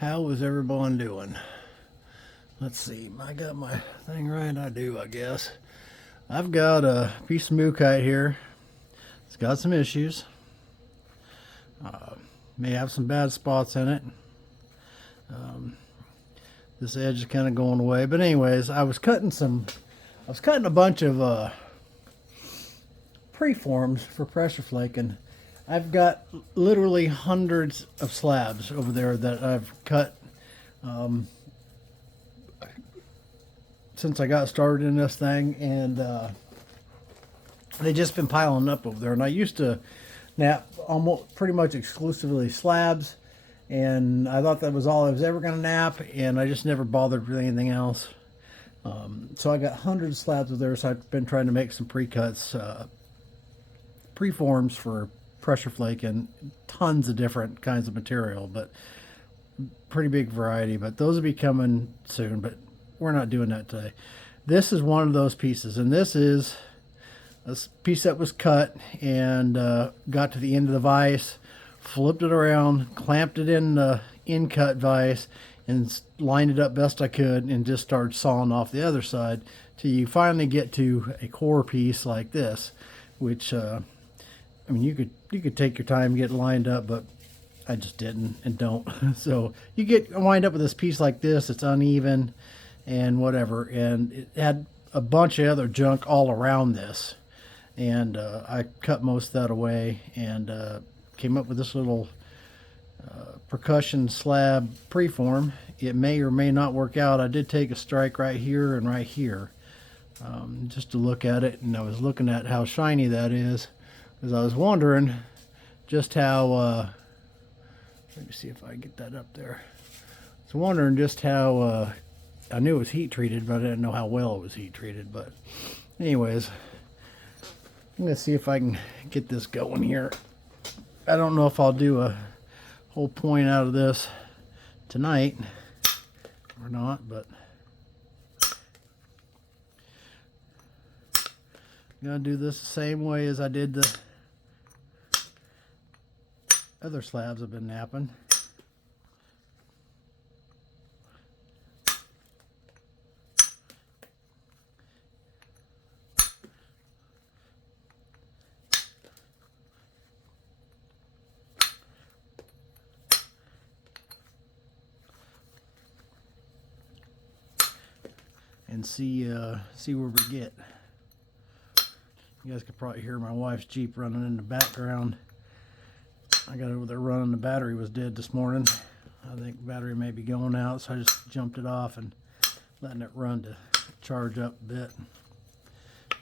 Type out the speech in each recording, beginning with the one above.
How is everyone doing? Let's see. I got my thing right. I do, I guess. I've got a piece of Mookaite here. It's got some issues. May have some bad spots in it. This edge is kind of going away. But anyways, I was cutting a bunch of preforms for pressure flaking. I've got literally hundreds of slabs over there that I've cut since I got started in this thing, and they just been piling up over there. And I used to nap almost pretty much exclusively slabs, and I thought that was all I was ever going to nap, and I just never bothered with anything else. So I got hundreds of slabs over there, so I've been trying to make some pre-cuts, preforms for pressure flake and tons of different kinds of material, but pretty big variety. But those will be coming soon, but we're not doing that today. This is one of those pieces, and this is a piece that was cut and got to the end of the vise, flipped it around, clamped it in the in cut vise, and lined it up best I could, and just started sawing off the other side till you finally get to a core piece like this, which I mean, you could take your time, get it lined up, but I just didn't and don't. So you wind up with this piece like this. It's uneven and whatever, and it had a bunch of other junk all around this, and I cut most of that away and came up with this little percussion slab preform. It may or may not work out. I did take a strike right here and right here just to look at it, and I was looking at how shiny that is, because I was wondering just how let me see if I can get that up there. I was wondering just how I knew it was heat treated, but I didn't know how well it was heat treated. But anyways, I'm gonna see if I can get this going here. I don't know if I'll do a whole point out of this tonight or not, but I'm gonna do this the same way as I did the other slabs I've been napping. And see where we get. You guys could probably hear my wife's Jeep running in the background. I got over there running. The battery was dead this morning. I think the battery may be going out, so I just jumped it off and letting it run to charge up a bit.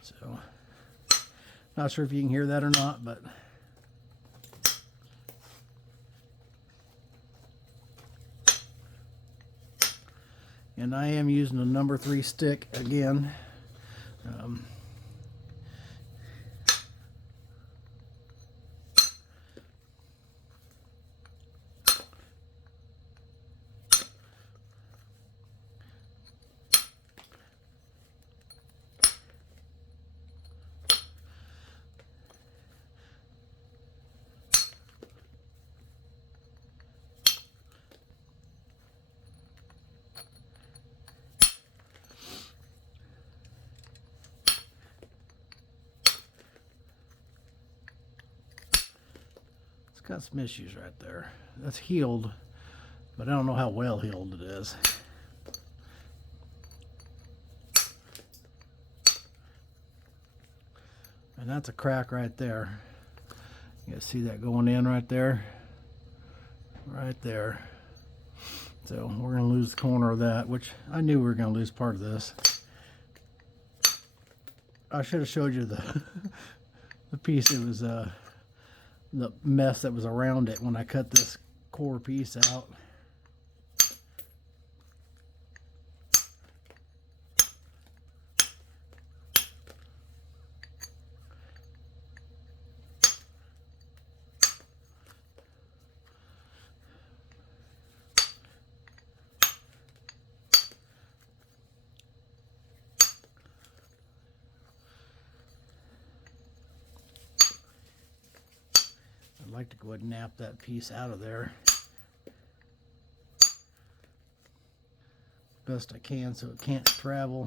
So, not sure if you can hear that or not, but and I am using a number 3 stick again. Got some issues right there. That's healed, but I don't know how well healed it is. And that's a crack right there. You guys see that going in right there? Right there. So we're going to lose the corner of that, which I knew we were going to lose part of this. I should have showed you the the piece. It was the mess that was around it when I cut this core piece out. I'd like to go ahead and nap that piece out of there. best I can so it can't travel.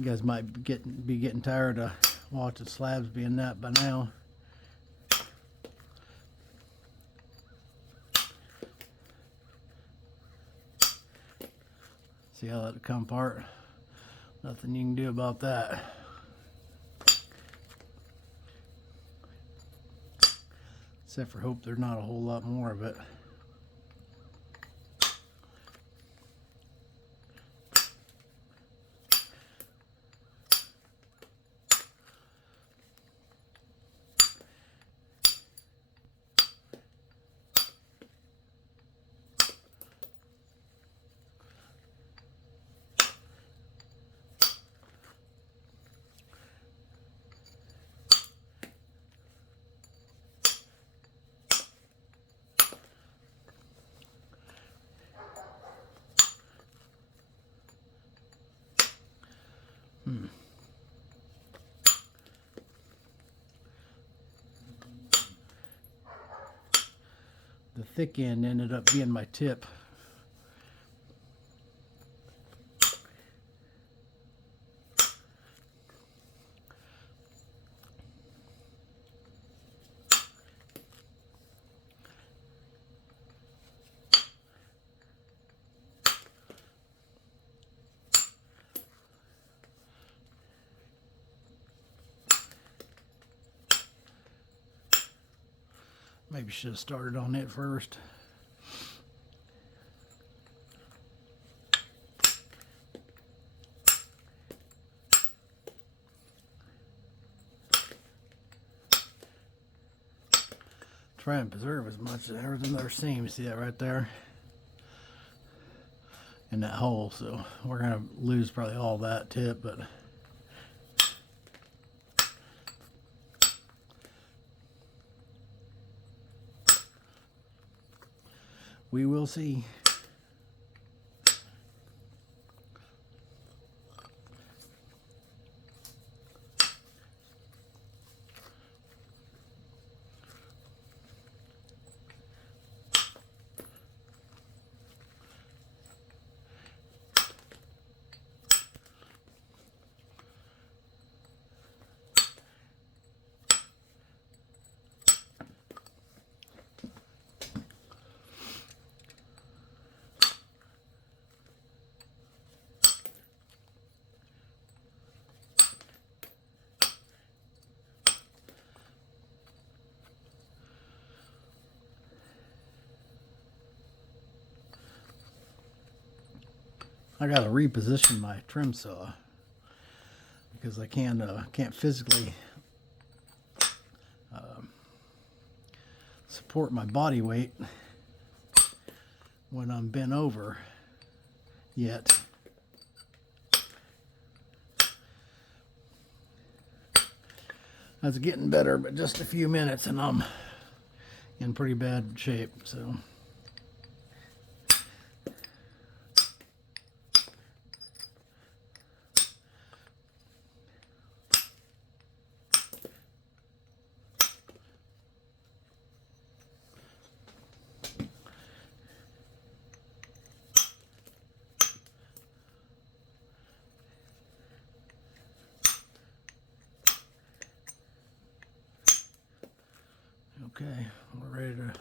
You guys might be getting tired of watching slabs being napped by now. See how that'll come apart? Nothing you can do about that. Except for hope there's not a whole lot more of it. The thick end ended up being my tip. Maybe should have started on it first. Try and preserve as much as everything there seams. See that right there? In that hole. So we're going to lose probably all that tip, but we will see. I gotta reposition my trim saw because I can't physically support my body weight when I'm bent over yet. That's getting better, but just a few minutes and I'm in pretty bad shape. So okay, we're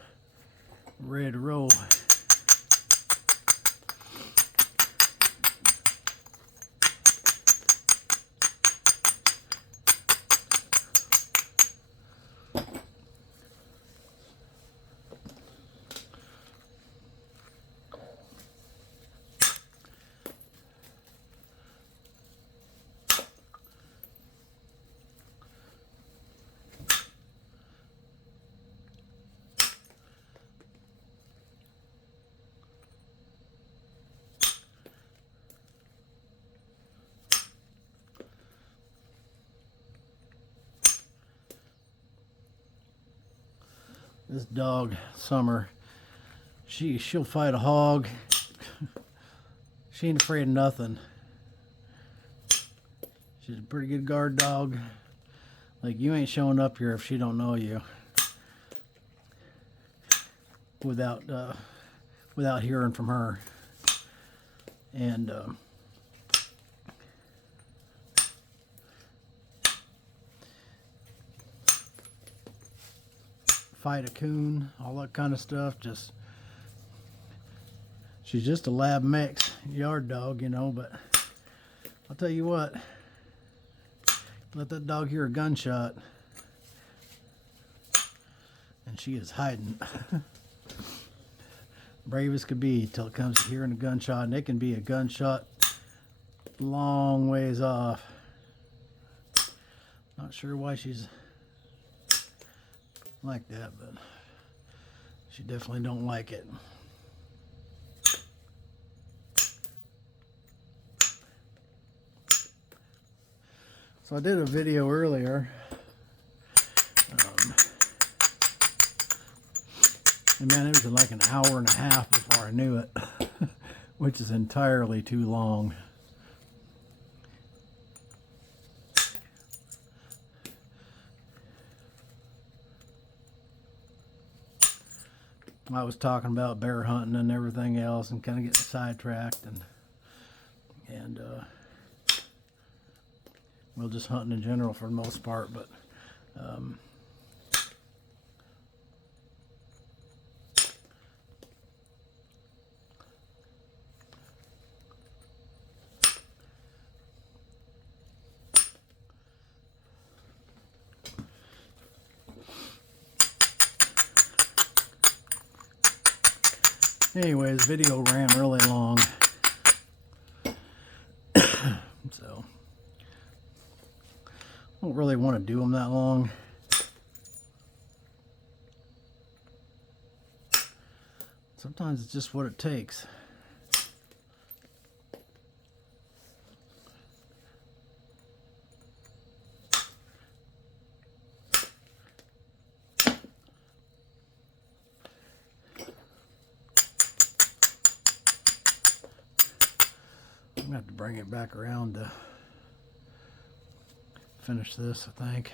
ready to roll. This dog, Summer, she'll fight a hog. She ain't afraid of nothing. She's a pretty good guard dog. Like, you ain't showing up here if she don't know you. Without hearing from her. And fight a coon, all that kind of stuff. She's just a lab mix yard dog, you know, but I'll tell you what, let that dog hear a gunshot and she is hiding. Brave as could be till it comes to hearing a gunshot, and it can be a gunshot long ways off. Not sure why she's like that, but she definitely don't like it. So I did a video earlier, and man, it was like an hour and a half before I knew it, which is entirely too long. I was talking about bear hunting and everything else, and kind of getting sidetracked, and well, just hunting in general for the most part, but anyways, video ran really long. So I don't really want to do them that long. Sometimes it's just what it takes. I'm going to have to bring it back around to finish this, I think.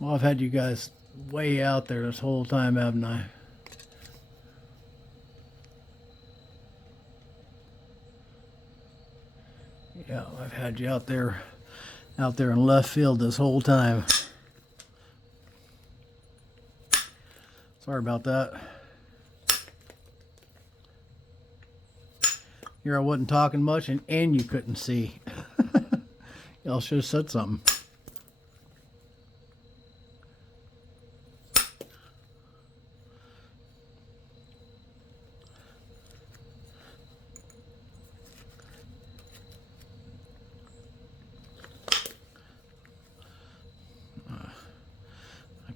Well, I've had you guys way out there this whole time, haven't I? Yeah, I've had you out there in left field this whole time. Sorry about that. Here I wasn't talking much, and you couldn't see. Y'all should have said something.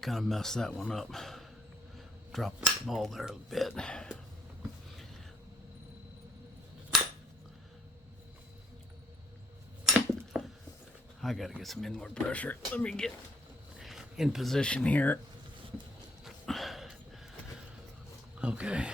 Kind of messed that one up. Dropped the ball there a bit. I gotta get some inward pressure. Let me get in position here. Okay.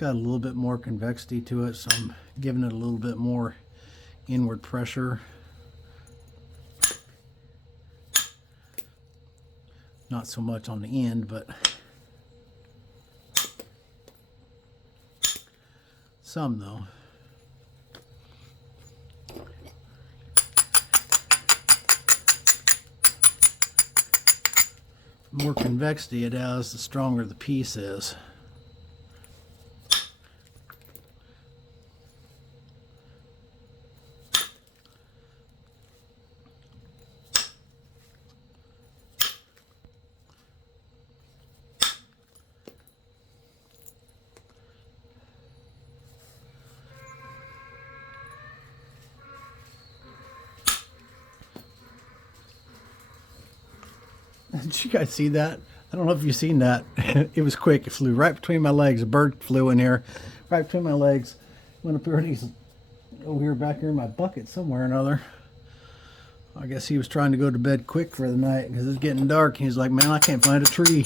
got a little bit more convexity to it, so I'm giving it a little bit more inward pressure. Not so much on the end, but some though. The more convexity it has, the stronger the piece is. Did you guys see that? I don't know if you've seen that. It was quick. It flew right between my legs. A bird flew in here, right between my legs. Went up here and he's over here, back here in my bucket somewhere or another. I guess he was trying to go to bed quick for the night because it's getting dark. He's like, man, I can't find a tree.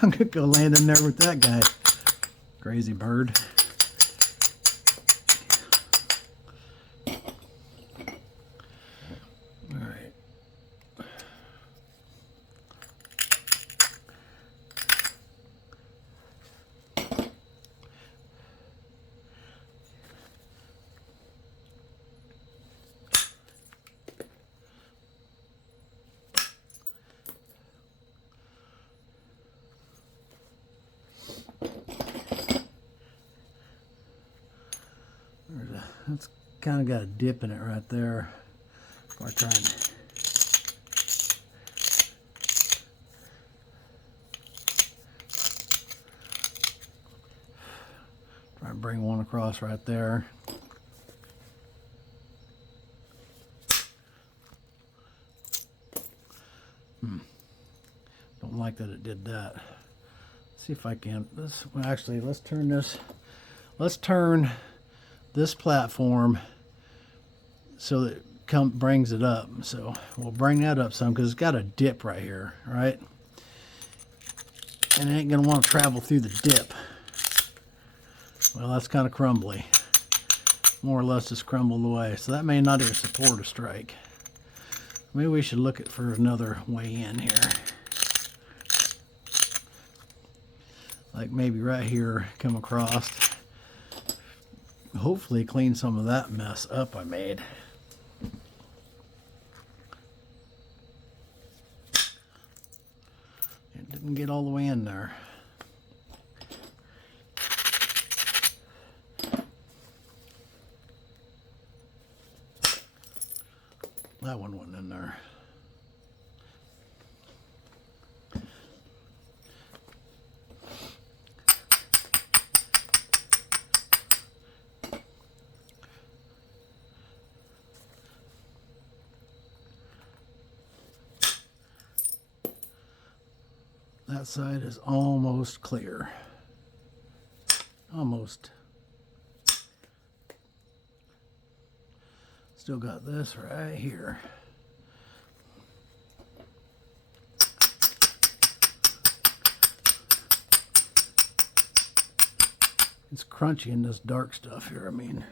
I'm gonna go land in there with that guy. Crazy bird. That's kind of got a dip in it right there. We're trying to bring one across right there. Don't like that it did that. Let's see if I can. Well, actually, let's turn this. Let's turn this platform so that it brings it up. So we'll bring that up some because it's got a dip right here, right? And it ain't gonna want to travel through the dip. Well, that's kind of crumbly. More or less just crumbled away. So that may not even support a strike. Maybe we should look for another way in here. Like maybe right here, come across. Hopefully clean some of that mess up I made. It didn't get all the way in there. That one wasn't in there. That side is almost clear. Almost. Still got this right here. It's crunchy in this dark stuff here, I mean.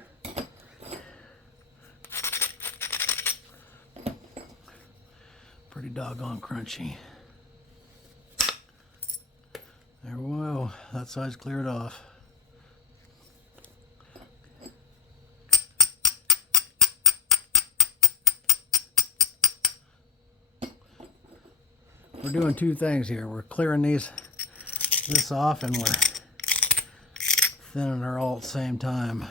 Pretty doggone crunchy. There we go. That side's cleared off. We're doing two things here. We're clearing this off, and we're thinning her all at the same time.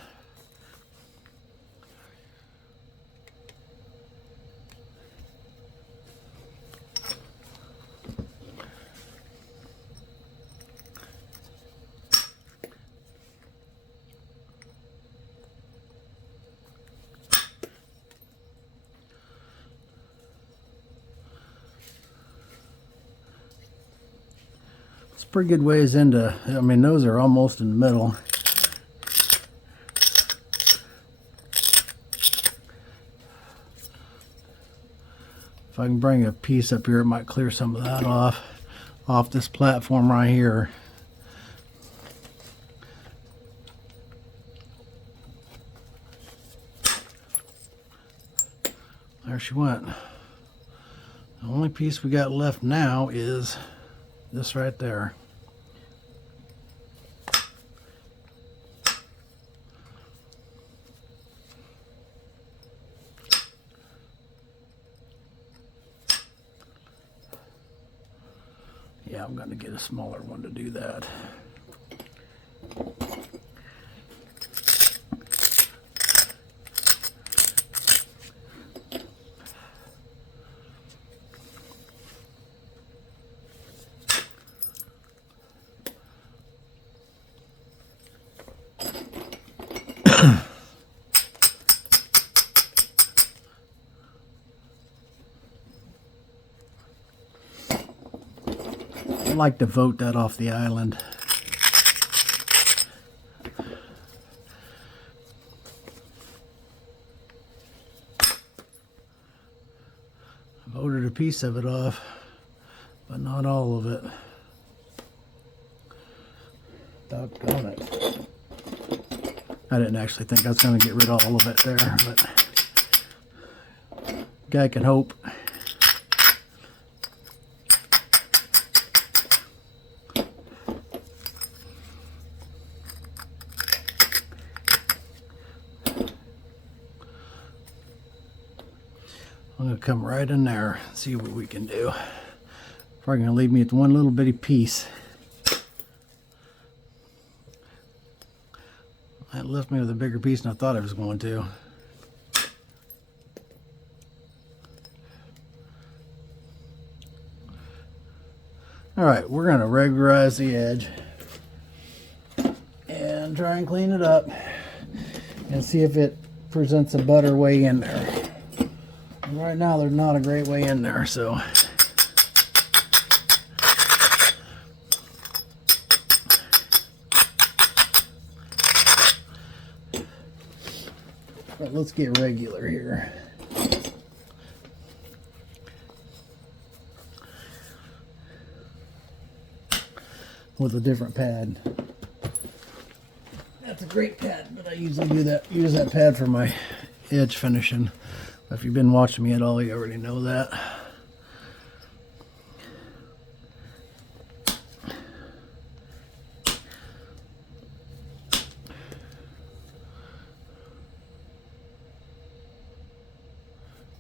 Pretty good ways into, I mean, those are almost in the middle. If I can bring a piece up here, it might clear some of that off this platform right here. There she went. The only piece we got left now is this right there. Yeah, I'm going to get a smaller one to do that. I'd like to vote that off the island. Voted a piece of it off, but not all of it. Doggone it. I didn't actually think I was going to get rid of all of it there, but guy can hope. I'm going to come right in there and see what we can do. Probably going to leave me with one little bitty piece. That left me with a bigger piece than I thought I was going to. Alright, we're going to regularize the edge and try and clean it up and see if it presents a better way in there. Right now there's not a great way in there, so but let's get regular here. With a different pad. That's a great pad, but I usually use that pad for my edge finishing. If you've been watching me at all, you already know that.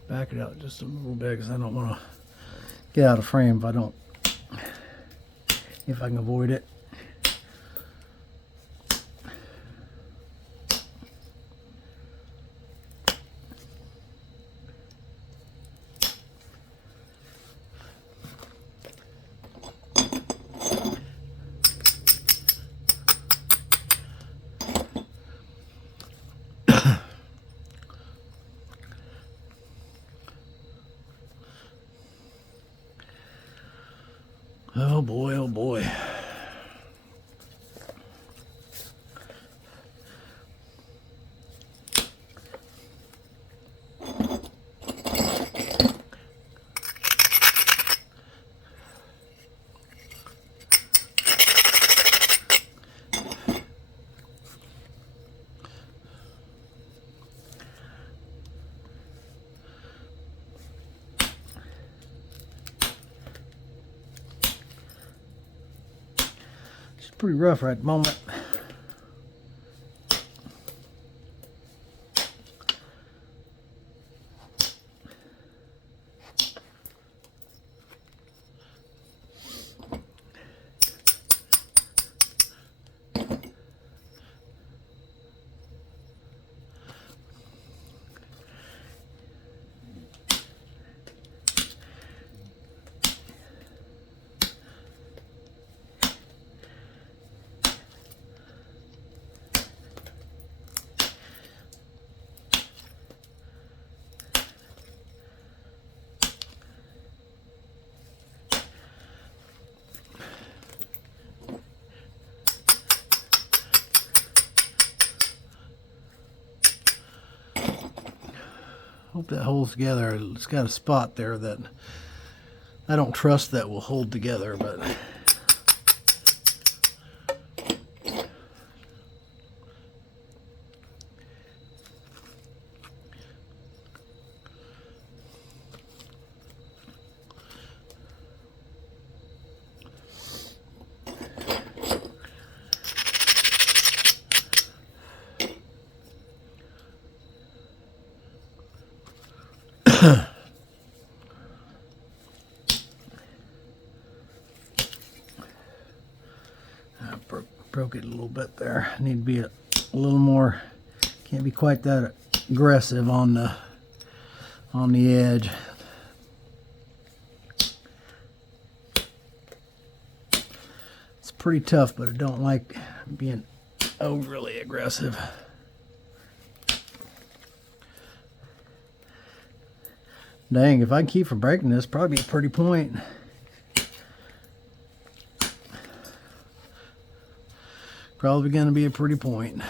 Back it out just a little bit because I don't want to get out of frame if I can avoid it. Oh boy, oh boy. Pretty rough right at the moment. Hope that holds together. It's got a spot there that I don't trust that will hold together, but broke it a little bit there. I need to be a little more, can't be quite that aggressive on the edge. It's pretty tough, but I don't like being overly aggressive. Dang, if I can keep from breaking this, probably be a pretty point. Probably going to be a pretty point.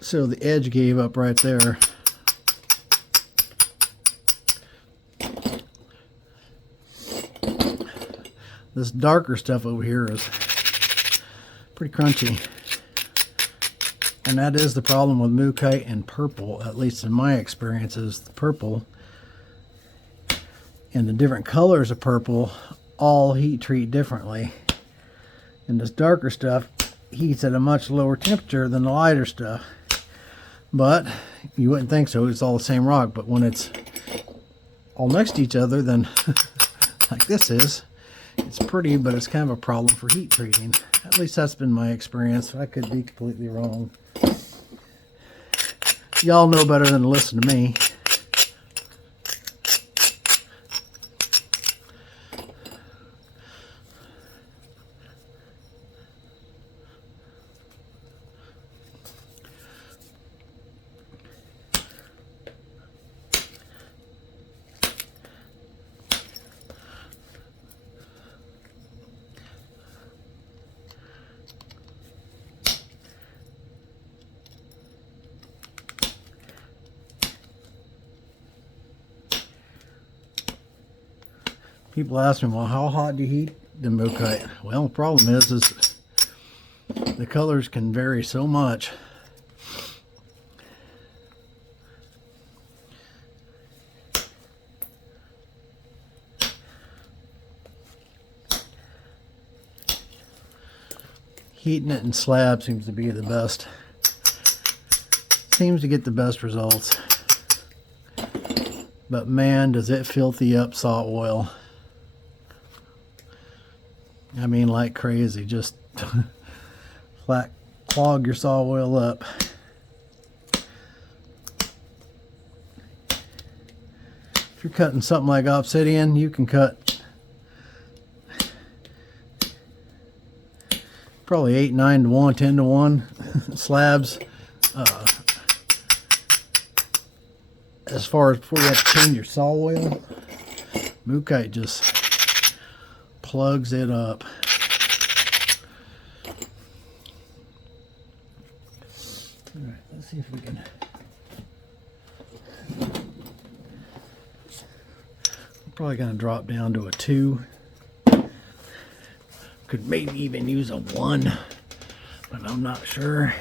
So the edge gave up right there. This darker stuff over here is pretty crunchy. And that is the problem with Mookaite and purple, at least in my experience, is the purple and the different colors of purple all heat treat differently. And this darker stuff heats at a much lower temperature than the lighter stuff. But you wouldn't think so, it's all the same rock, but when it's all next to each other, then like this is, it's pretty, but it's kind of a problem for heat treating. At least that's been my experience. I could be completely wrong. Y'all know better than to listen to me. People ask me, well, how hot do you heat the Mookaite? Well, the problem is the colors can vary so much. Heating it in slab seems to be the best. Seems to get the best results. But man, does it filthy up saw oil. I mean, like crazy. Just flat clog your saw oil up. If you're cutting something like obsidian, you can cut probably 8, 9 to 1, 10 to 1 slabs. As far as before you have to change your saw oil, Mookaite just plugs it up. Alright, let's see if we can. I'm probably going to drop down to a 2. Could maybe even use a 1, but I'm not sure.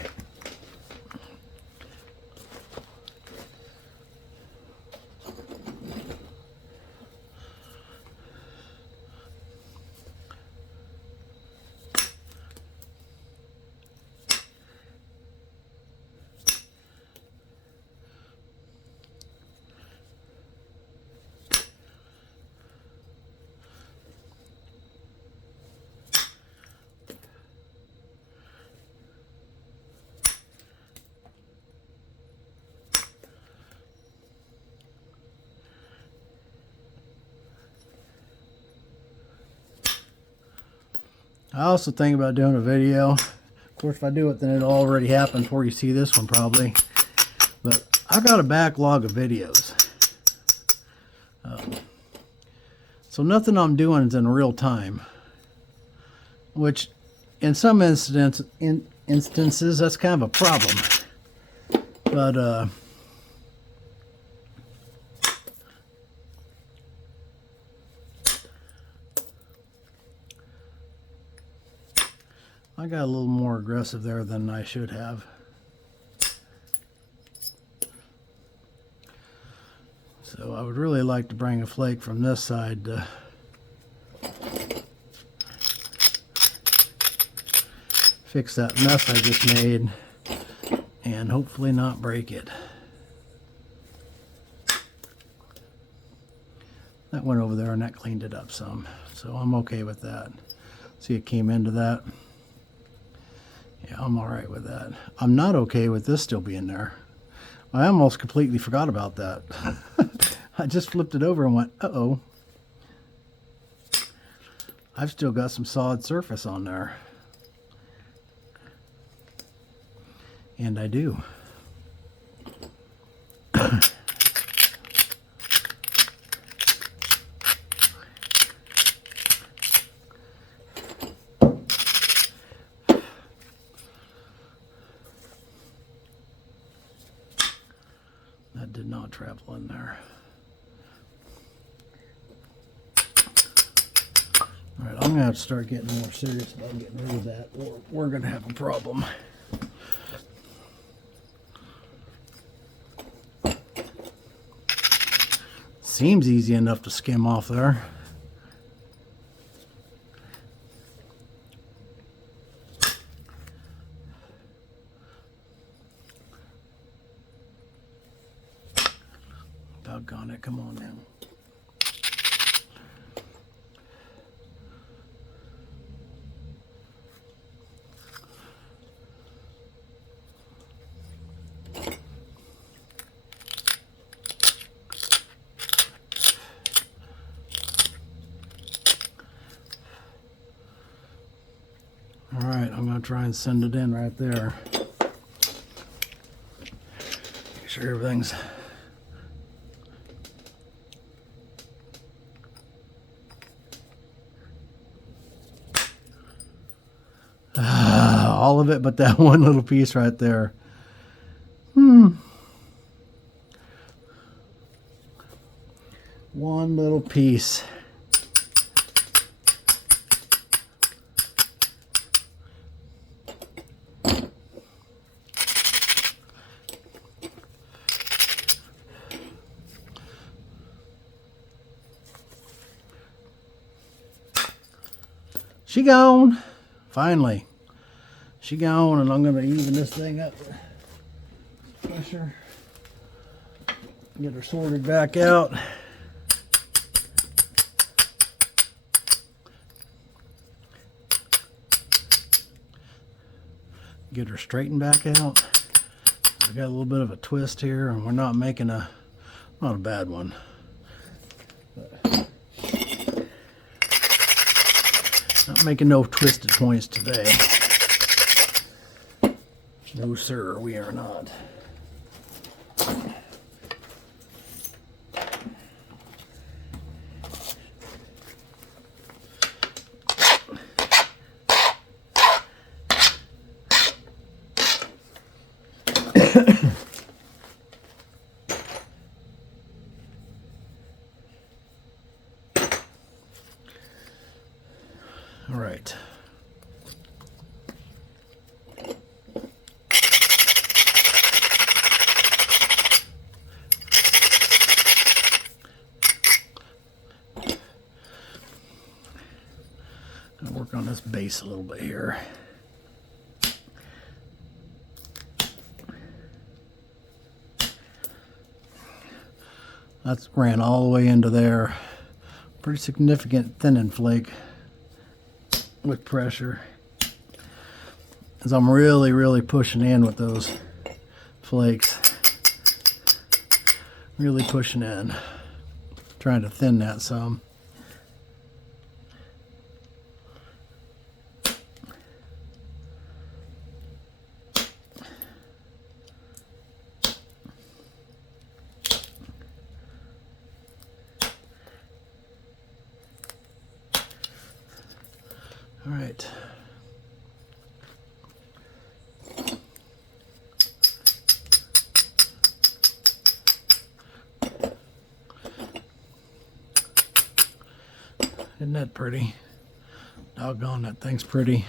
I also think about doing a video. Of course, if I do it, then it'll already happen before you see this one probably. But I've got a backlog of videos. So nothing I'm doing is in real time. Which, in some instances, that's kind of a problem. But, I got a little more aggressive there than I should have. So I would really like to bring a flake from this side to fix that mess I just made and hopefully not break it. That went over there and that cleaned it up some. So I'm okay with that. See, it came into that. Yeah, I'm all right with that. I'm not okay with this still being there. I almost completely forgot about that. I just flipped it over and went, uh-oh. I've still got some solid surface on there. And I do. That did not travel in there. All right, I'm gonna have to start getting more serious about getting rid of that, or we're gonna have a problem. Seems easy enough to skim off there. Doggone it, come on now. All right, I'm going to try and send it in right there. Make sure everything's all of it, but that one little piece right there. One little piece. She gone. Finally. She gone, and I'm going to even this thing up. Pressure. Get her sorted back out. Get her straightened back out. We got a little bit of a twist here, and we're not making not a bad one. But not making no twisted points today. No sir, we are not. All right. I'll work on this base a little bit here. That's ran all the way into there. Pretty significant thinning flake with pressure. As I'm really pushing in with those flakes. Really pushing in. Trying to thin that some. All right. Isn't that pretty? Doggone, that thing's pretty.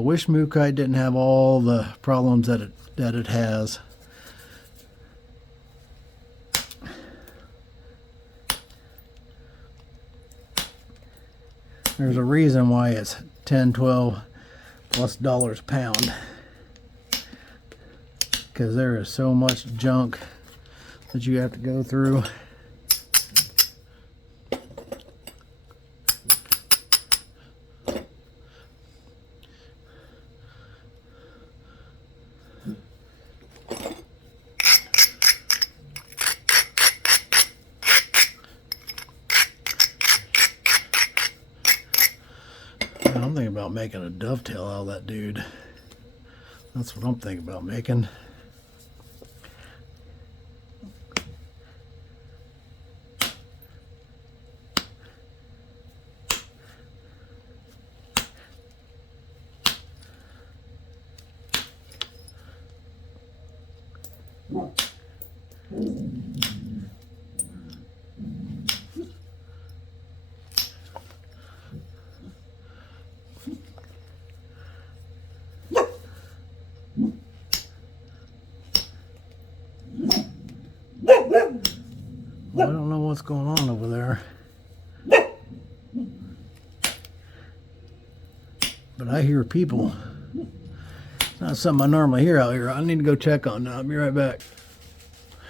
wish Mookaite didn't have all the problems that it has. There's a reason why it's 10, 12 plus dollars a pound, because there is so much junk that you have to go through. I'm thinking about making a dovetail out of that dude. That's what I'm thinking about making. Well, I don't know what's going on over there, but I hear people. It's not something I normally hear out here. I need to go check on that. I'll be right back.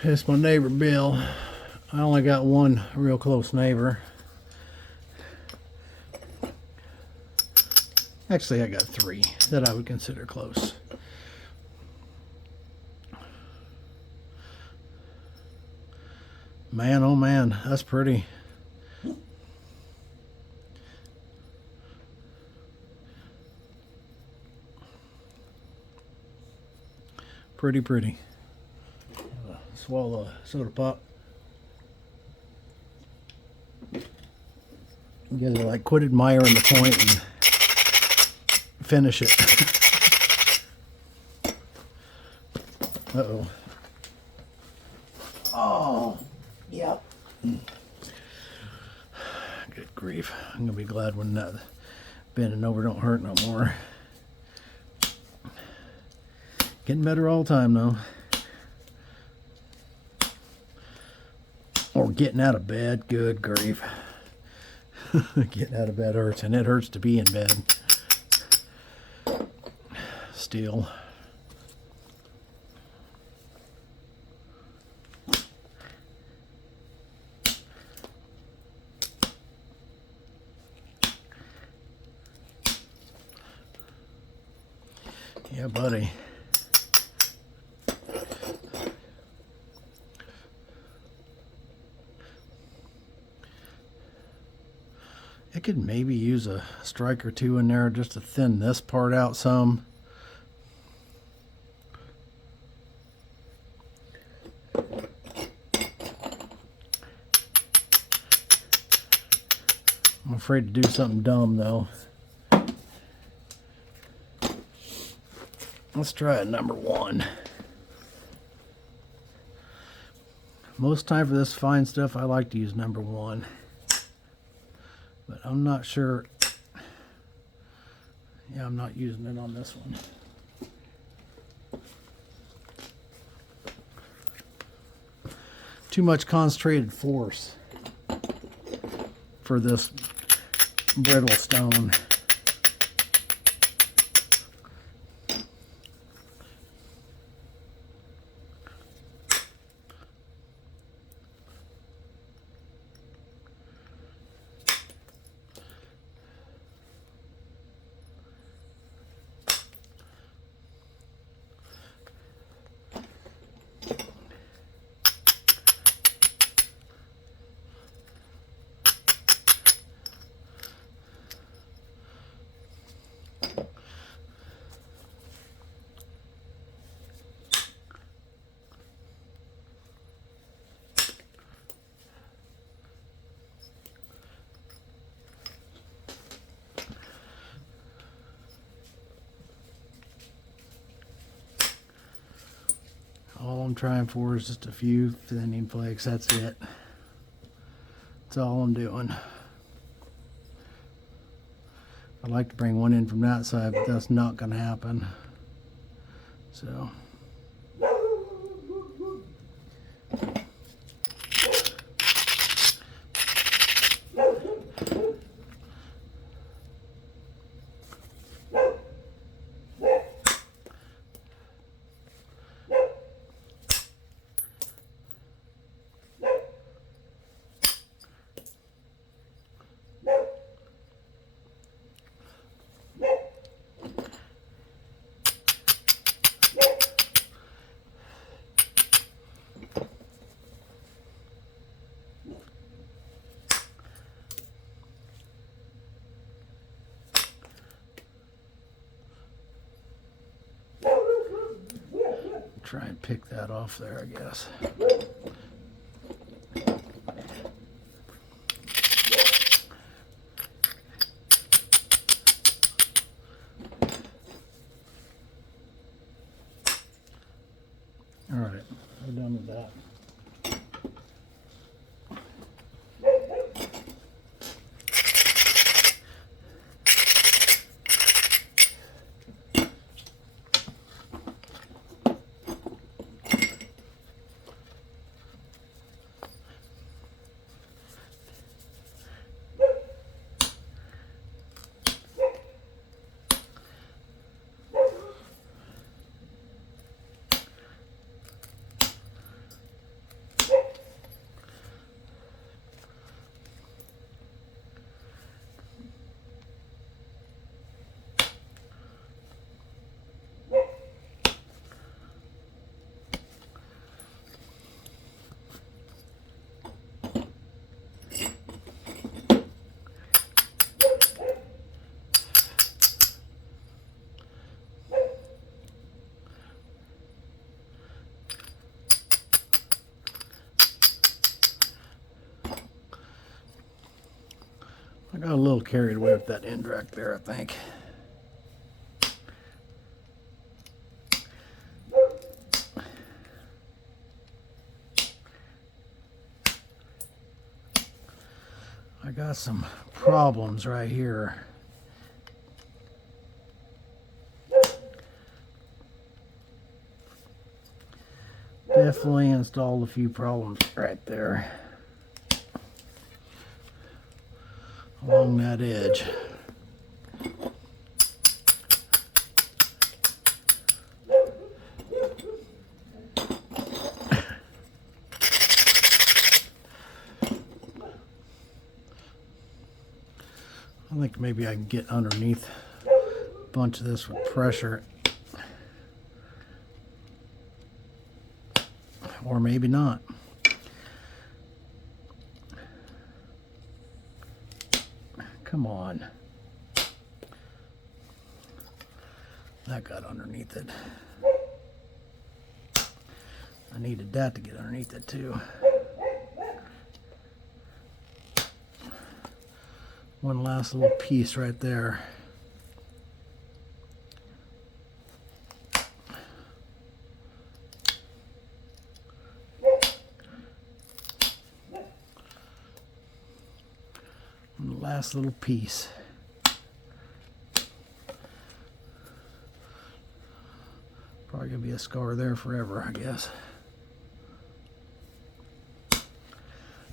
It's my neighbor Bill. I only got one real close neighbor. Actually, I got three that I would consider close. Man, oh man, that's pretty. Pretty. Swallow a soda pop. You guys are like, quit admiring the point and finish it. Uh-oh. Oh, yep. Good grief. I'm gonna be glad when that bending over don't hurt no more. Getting better all the time though. Or getting out of bed. Good grief. Getting out of bed hurts, and it hurts to be in bed still. Yeah, buddy. I could maybe use a strike or two in there just to thin this part out some. I'm afraid to do something dumb though. Let's try a number 1. Most time for this fine stuff, I like to use number 1. But I'm not sure. Yeah, I'm not using it on this one. Too much concentrated force for this brittle stone. All I'm trying for is just a few thinning flakes. That's it. That's all I'm doing. I'd like to bring one in from that side, but that's not going to happen. So. Try and pick that off there, I guess. All right, we're done with that. I got a little carried away with that indirect there, I think. I got some problems right here. Definitely installed a few problems right there along that edge. I think maybe I can get underneath a bunch of this with pressure. Or maybe not. Come on. That got underneath it. I needed that to get underneath it too. One last little piece right there. Last little piece. Probably gonna be a scar there forever, I guess.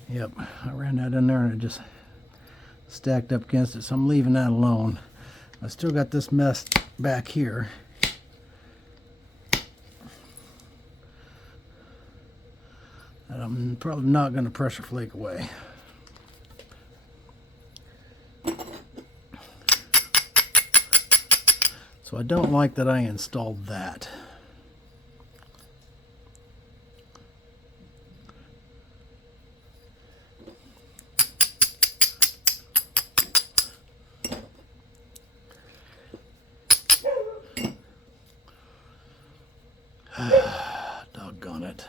Yep, I ran that in there and it just stacked up against it, so I'm leaving that alone. I still got this mess back here. And I'm probably not going to pressure flake away. So I don't like that I installed that. Doggone it.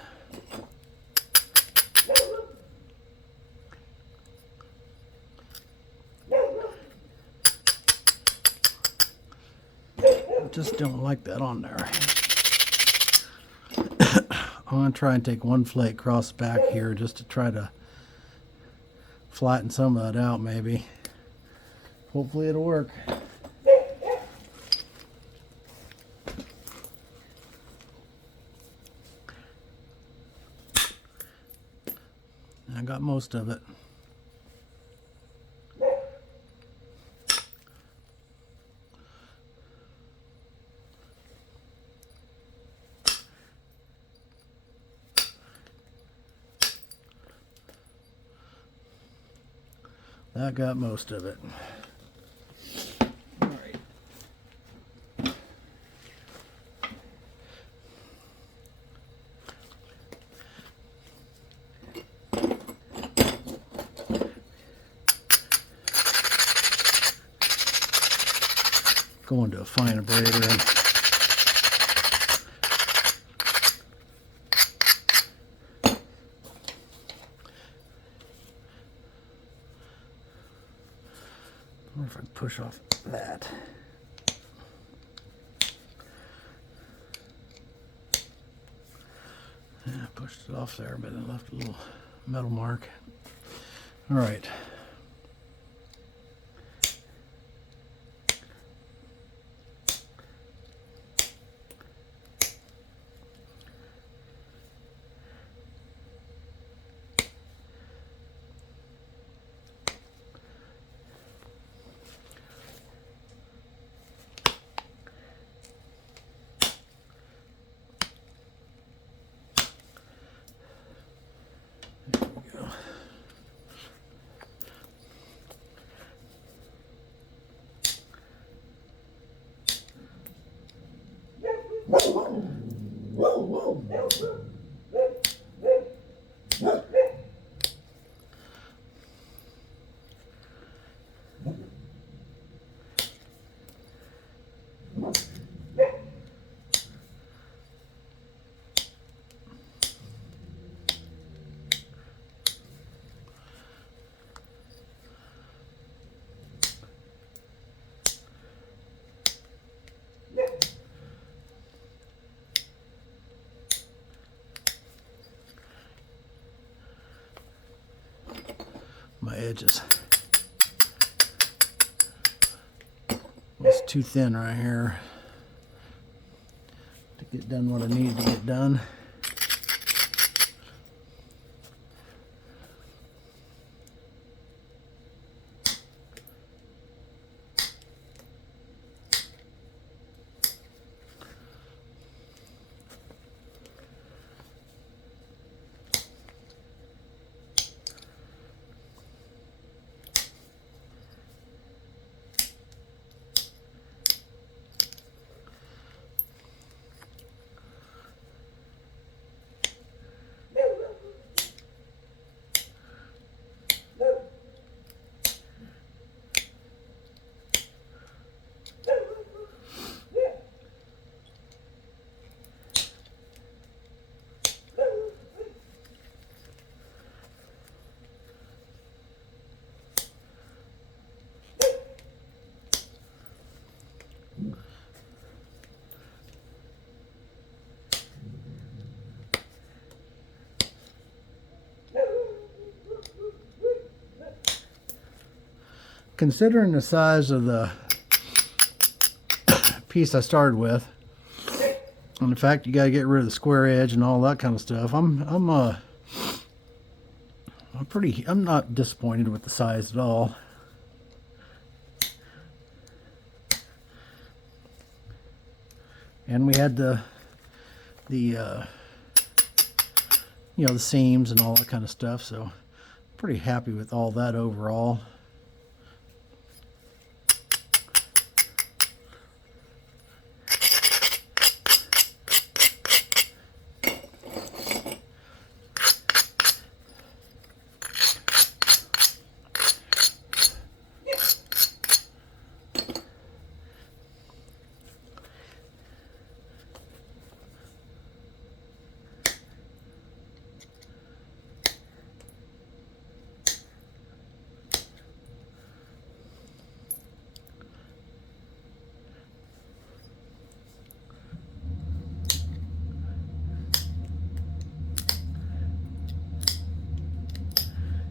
I just don't like that on there. I'm going to try and take one flake across the back here just to try to flatten some of that out maybe. Hopefully it'll work. I got most of it. I got most of it. All right. Going to a fine abrader. I wonder if I can push off that. Yeah, I pushed it off there, but it left a little metal mark. All right. My edges. It's too thin right here to get done what I needed to get done. Considering the size of the piece I started with, and the fact you got to get rid of the square edge and all that kind of stuff, I'm not disappointed with the size at all. And we had the seams and all that kind of stuff, so pretty happy with all that overall.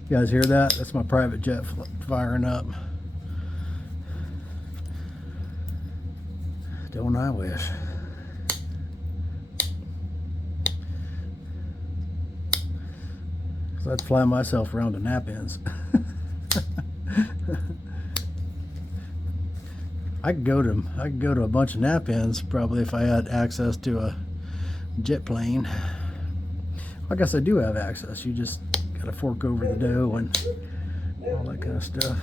You guys hear that? That's my private jet firing up. Don't I wish? So I'd fly myself around to nap ins. I could go to a bunch of nap ins probably if I had access to a jet plane. I guess I do have access. You just gotta fork over the dough and all that kind of stuff.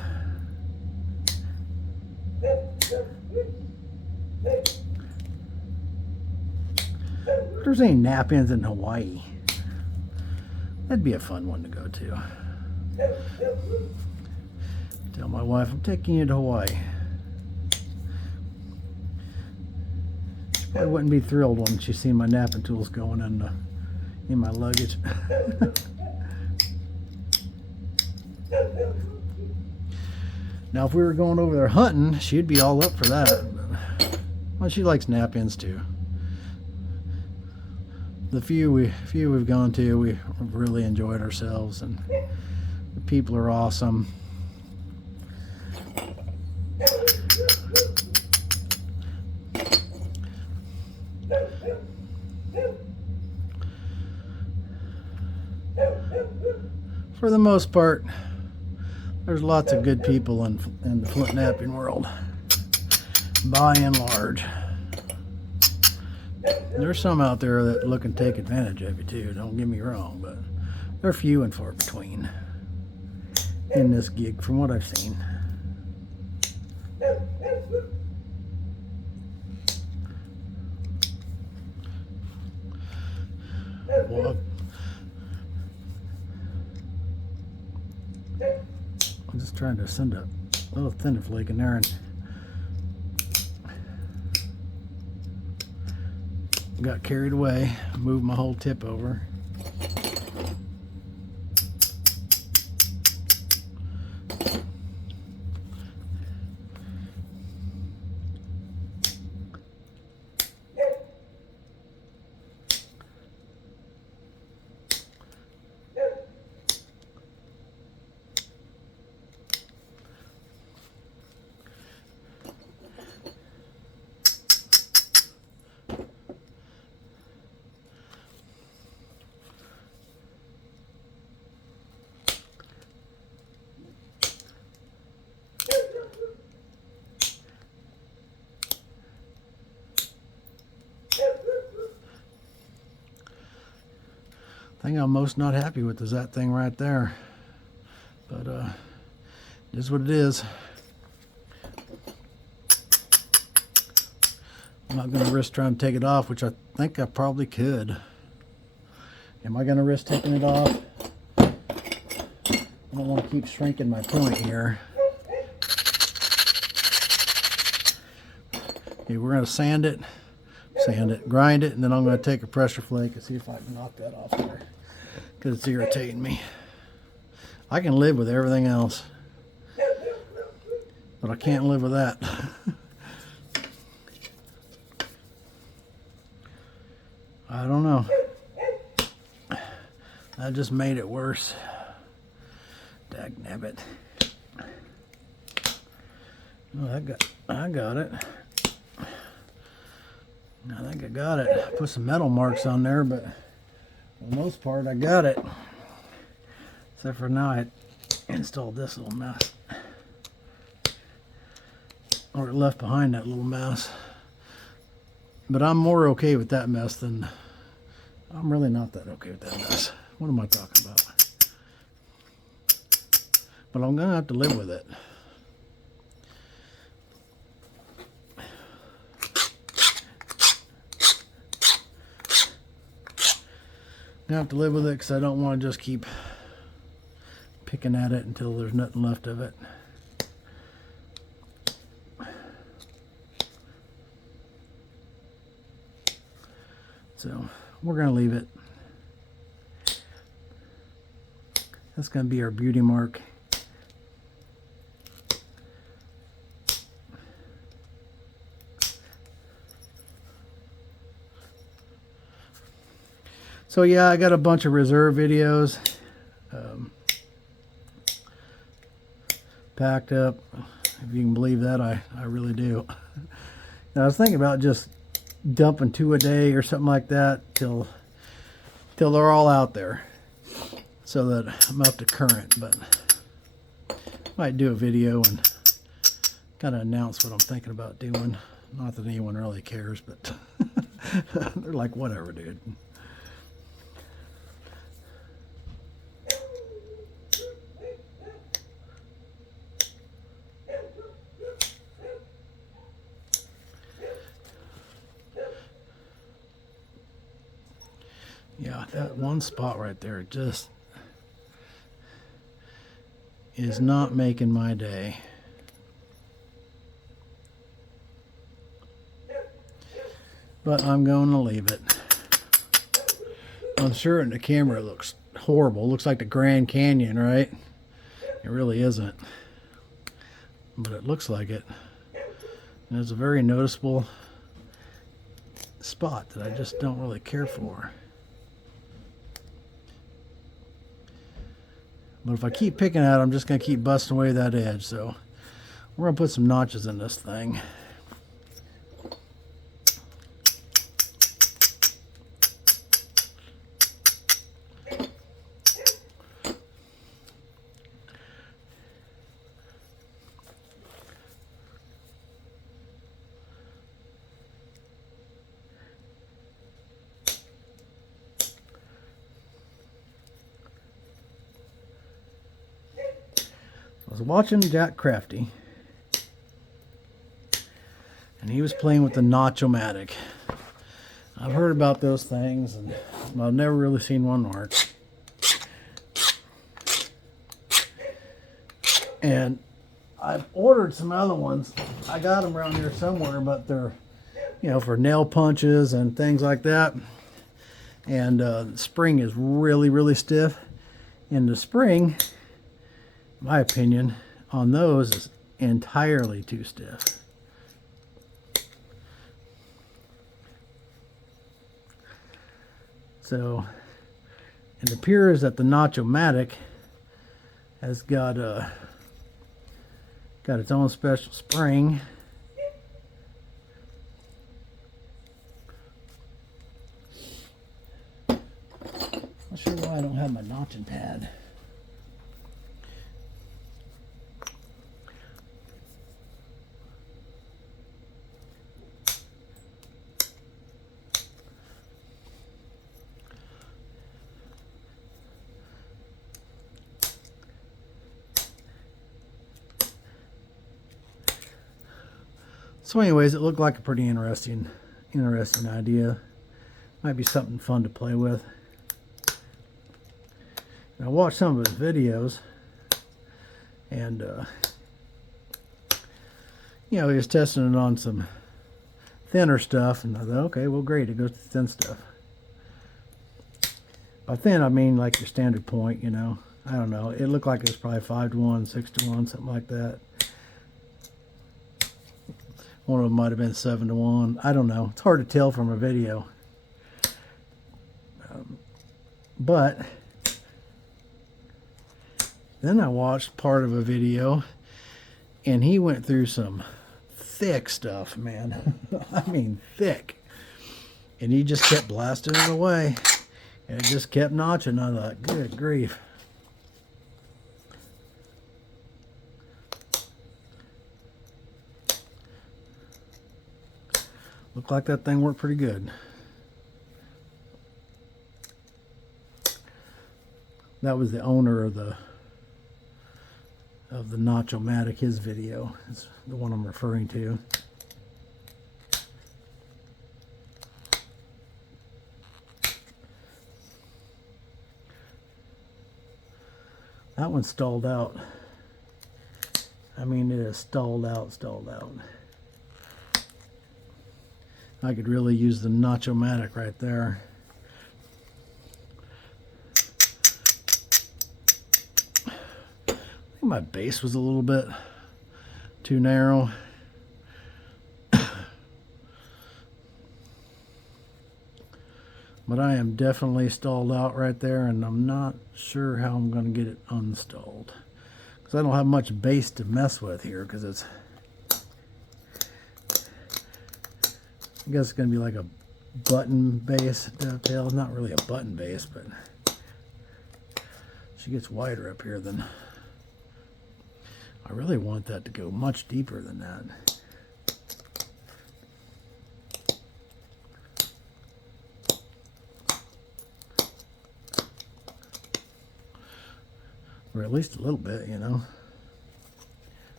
If there's any nap ins in Hawaii, that'd be a fun one to go to. Tell my wife I'm taking you to Hawaii. She probably wouldn't be thrilled when she seen my napping tools going in my luggage. Now, if we were going over there hunting, she'd be all up for that. But, well, she likes nap-ins too. The few we've gone to, we've really enjoyed ourselves, and the people are awesome. For the most part, there's lots of good people in the Flintknapping world, by and large. There's some out there that look and take advantage of you too, don't get me wrong, but they're few and far between in this gig from what I've seen. Well, I'm just trying to send a little thinner flake in there, and got carried away, moved my whole tip over. Thing I'm most not happy with is that thing right there, but it is what it is. I'm not going to risk trying to take it off, which I think I probably could. Am I going to risk taking it off? I don't want to keep shrinking my point here. Okay, we're going to sand it, grind it, and then I'm going to take a pressure flake and see if I can knock that off there, because it's irritating me. I can live with everything else, but I can't live with that. I don't know. That just made it worse. Dagnabbit. Oh, I got it. I think I got it. I put some metal marks on there, but for the most part, I got it. Except for now, I installed this little mess. Or it left behind that little mess. But I'm more okay with that mess than... I'm really not that okay with that mess. What am I talking about? But I'm going to have to live with it. I have to live with it because I don't want to just keep picking at it until there's nothing left of it. So we're going to leave it. That's going to be our beauty mark. So yeah, I got a bunch of reserve videos packed up. If you can believe that, I really do. And I was thinking about just dumping 2 a day or something like that till they're all out there. so that I'm up to current, but might do a video and kind of announce what I'm thinking about doing. Not that anyone really cares, but they're like, whatever, dude. Yeah, that one spot right there just is not making my day. But I'm going to leave it. I'm sure in the camera it looks horrible. It looks like the Grand Canyon, right? It really isn't. But it looks like it. And it's a very noticeable spot that I just don't really care for. But if I keep picking at it, I'm just going to keep busting away that edge. So we're going to put some notches in this thing. I was watching Jack Crafty, and he was playing with the Notch-O-Matic. I've heard about those things, and I've never really seen one work. And I've ordered some other ones. I got them around here somewhere, but they're, you know, for nail punches and things like that. And the spring is really, really stiff. And the spring, my opinion on those, is entirely too stiff. So it appears that the Notch-O-Matic has got its own special spring. Not sure why I don't have my notching pad. So anyways, it looked like a pretty interesting idea. Might be something fun to play with. And I watched some of his videos, and you know, he was testing it on some thinner stuff, and I thought, okay, well, great, it goes to thin stuff. By thin, I mean like your standard point, you know. I don't know. It looked like it was probably 5-to-1, 6-to-1, something like that. One of them might have been 7-to-1. I don't know. It's hard to tell from a video. But then I watched part of a video, and he went through some thick stuff, man. I mean, thick. And he just kept blasting it away. And it just kept notching. I thought, good grief. Looked like that thing worked pretty good. That was the owner of the Notch-O-Matic, his video. It's the one I'm referring to. That one stalled out. I mean, it is stalled out. I could really use the Notch-O-Matic right there. I think my base was a little bit too narrow. But I am definitely stalled out right there, and I'm not sure how I'm going to get it unstalled. Because I don't have much base to mess with here, because it's, I guess it's going to be like a button base dovetail. Not really a button base, but She gets wider up here than... I really want that to go much deeper than that. Or at least a little bit, you know.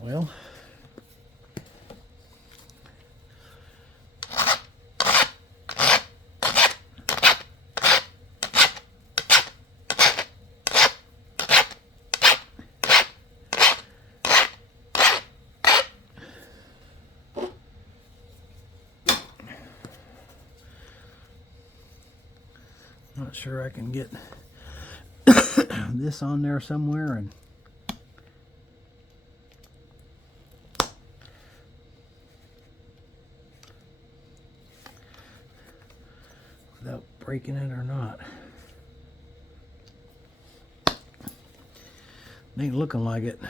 Well, not sure I can get this on there somewhere and without breaking it or not. It ain't looking like it.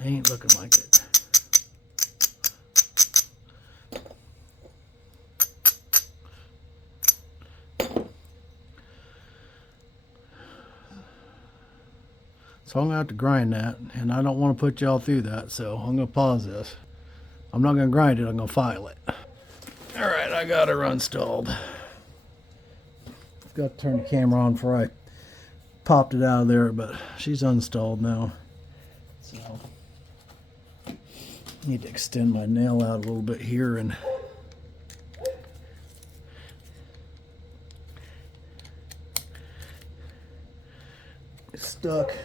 Ain't looking like it. So I'm going to have to grind that, and I don't want to put y'all through that, so I'm going to pause this. I'm not going to grind it, I'm going to file it. Alright, I got her unstalled. I've got to turn the camera on before I popped it out of there, but she's unstalled now. So, need to extend my nail out a little bit here and it's stuck.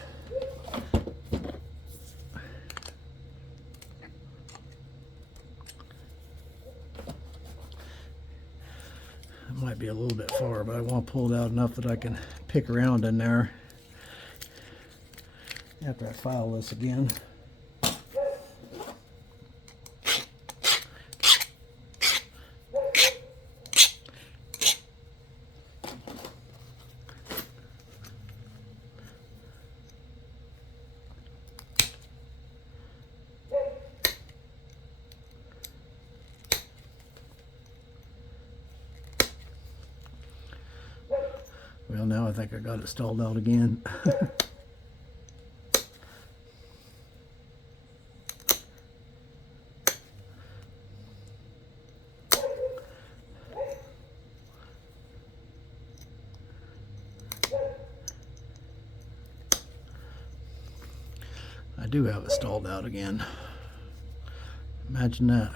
Might be a little bit far, but I want to pull it out enough that I can pick around in there after I file this again. Well, now I think I got it stalled out again. I do have it stalled out again. Imagine that.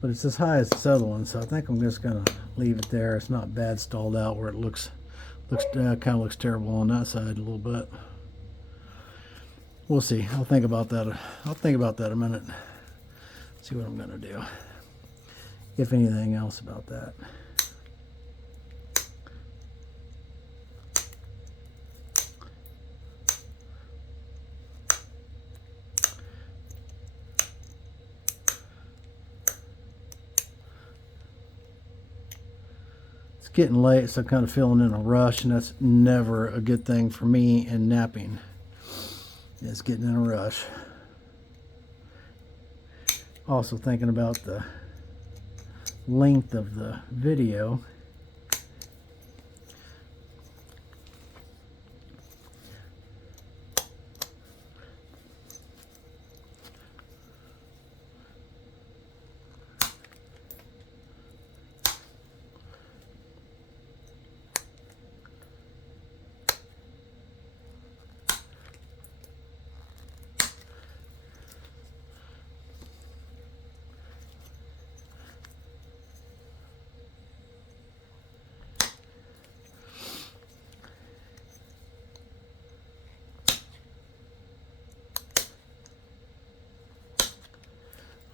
But it's as high as this other one, so I think I'm just going to leave it there. It's not bad stalled out where it looks kind of looks terrible on that side a little bit. We'll see. I'll think about that. I'll think about that a minute. See what I'm going to do. If anything else about that. Getting late, so I'm kind of feeling in a rush, and that's never a good thing for me in napping, is getting in a rush. Also thinking about the length of the video.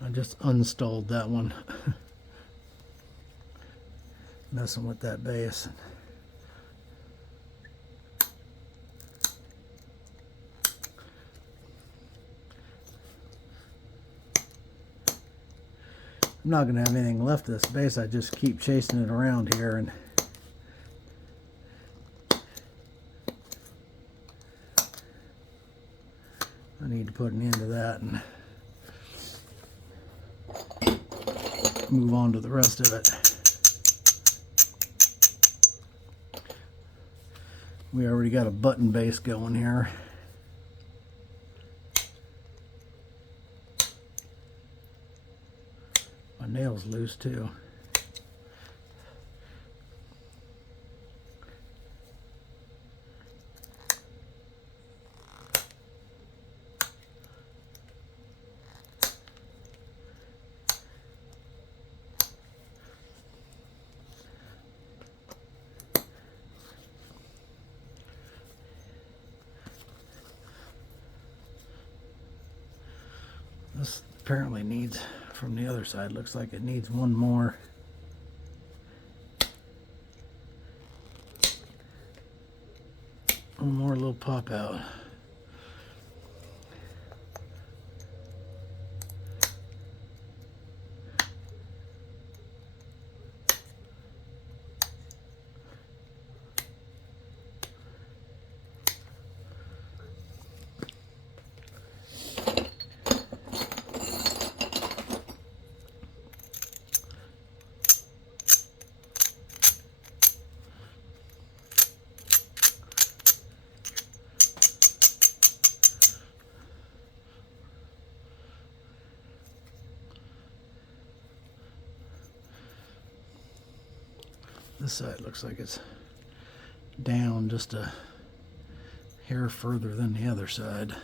I just unstalled that one. messing with that bass. I'm not going to have anything left of this bass. I just keep chasing it around here, and I need to put an end to that and move on to the rest of it. We already got a button bass going here. My nail's loose too. This apparently needs, from the other side, looks like it needs one more. One more little pop out. This side looks like it's down just a hair further than the other side.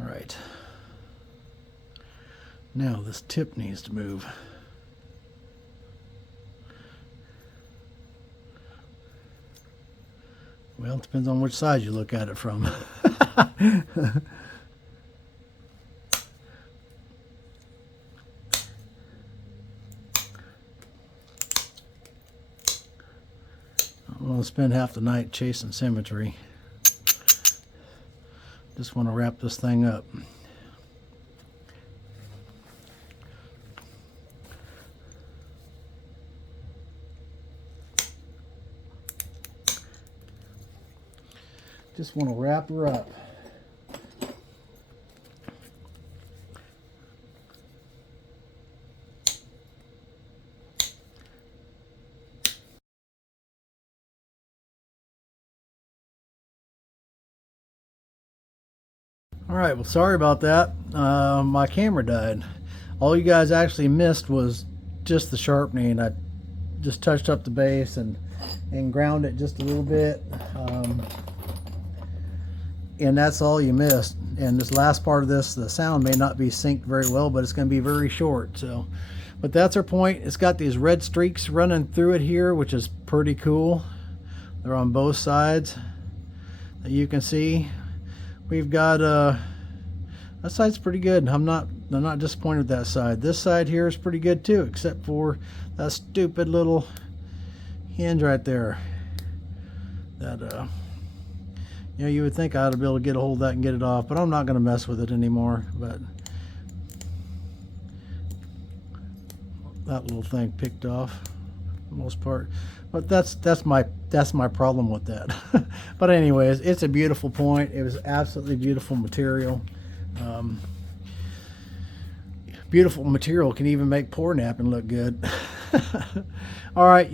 All right. Now this tip needs to move. Well, it depends on which side you look at it from. I'm going to spend half the night chasing symmetry. Just want to wrap this thing up. Just want to wrap her up. All right, well, sorry about that. My camera died. All you guys actually missed was just the sharpening. I just touched up the bass and ground it just a little bit. And that's all you missed. And this last part of this, the sound may not be synced very well, but it's going to be very short. So, but that's our point. It's got these red streaks running through it here, which is pretty cool. They're on both sides that you can see. We've got that side's pretty good. I'm not disappointed with that side. This side here is pretty good too, except for that stupid little hinge right there. That you know, you would think I ought to be able to get a hold of that and get it off, but I'm not going to mess with it anymore. But that little thing picked off for the most part. But that's my problem with that. But anyways, it's a beautiful point. It was absolutely beautiful material. Beautiful material can even make poor napping look good. All right.